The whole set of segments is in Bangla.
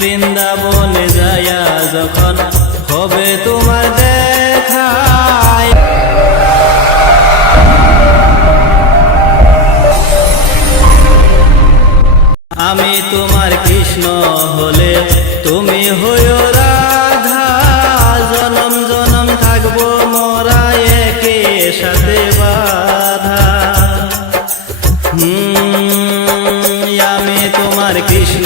বৃন্দাবনে যায়া যখন হবে তোমার দেখা আমি তোমার কৃষ্ণ হলে তুমি হইও রাধা। জনম জনম থাকব মোরা একে সাথে বাধা। আমি তোমার কৃষ্ণ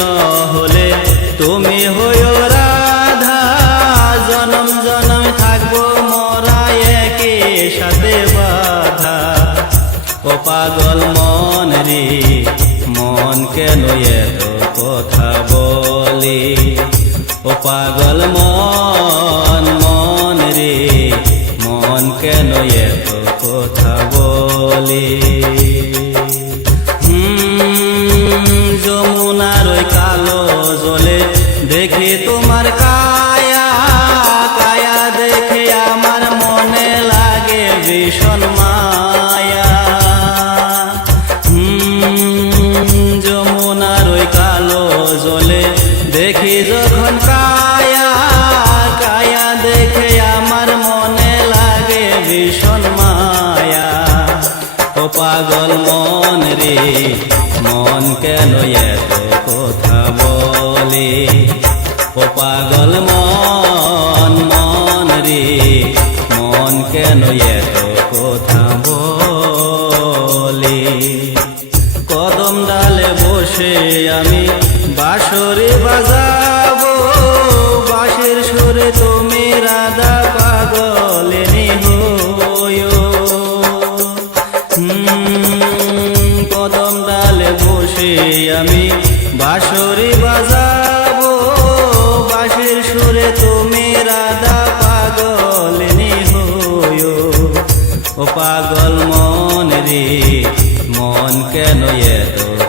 থাকব মোরা একে সাথে বাধা। ও পাগল মন রে, মন কেন এত কথা বলি? ও পাগল মন মন রে, মন কেন এত কথা বলি? যমুনার কালো জলে দেখি তোমার কায়া দেখি যখন কায়া কায়া দেখে আমার মনে লাগে ভীষণ মায়া। ও পাগল মন রে, মন কেন এত কথা বলে? ও পাগল মন মন রে, মন কেন এত কথা বলে? কদম ডালে বসে আমি বাঁশরে বাজাবো বাঁশের সুরে তুমি রাধা পাগলেনি হইও হুম, কদম ডালে বসে আমি বাঁশরি বাজাবো বাঁশের সুরে তুমি রাধা পাগলিনী হইও ও পাগল মন রে মন কেন এত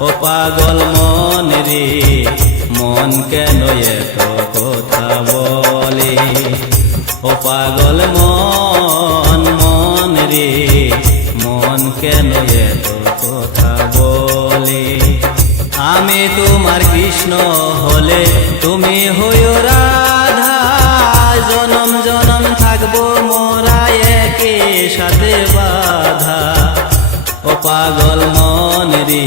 ও পাগল মন রে, মন কেন এত কথা বলে? ও পাগল মন মন রে, মন কেন এত কথা বলে? আমি তোমার কৃষ্ণ হলে তুমি হইও রাধা, জনম জনম থাকব মোরা একে সাথে বাধা। ও পাগল মন রে